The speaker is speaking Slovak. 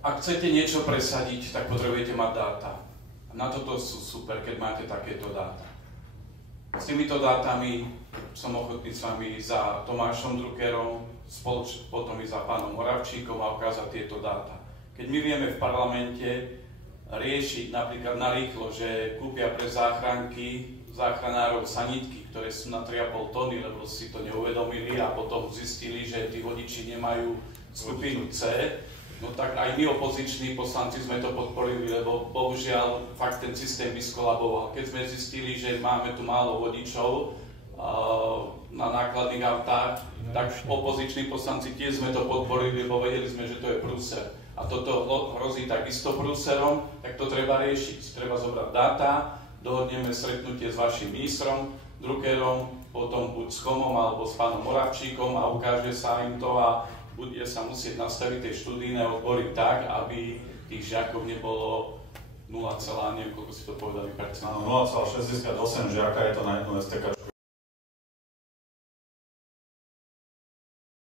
ak chcete niečo presadiť, tak potrebujete mať dáta. A na toto sú super, keď máte takéto dáta. S týmito dátami som ochotný s vami za Tomášom Druckerom, potom i za pánom Moravčíkom a ukázať tieto dáta. Keď my vieme v parlamente riešiť napríklad narýchlo, že kúpia pre záchranárov sanitky, ktoré sú na 3,5 tony, lebo si to neuvedomili a potom zistili, že tí vodiči nemajú skupinu C, no tak aj my opoziční poslanci sme to podporili, lebo bohužiaľ fakt ten systém vyskolaboval. Keď sme zistili, že máme tu málo vodičov na nákladných autách, tak opoziční poslanci tiež sme to podporili, lebo vedeli sme, že to je prúser. A toto hrozí takisto prúserom, tak to treba riešiť. Treba zobrať dáta, dohodneme stretnutie s vašim ministrom Druckerom, potom buď s Komom alebo s pánom Moravčíkom a ukáže sa im to a bude sa musieť nastaviť tie študijné odbory tak, aby tých žiakov nebolo 0, neviem, koľko si to povedali percent. 0,68 žiaka je to na jednu STK.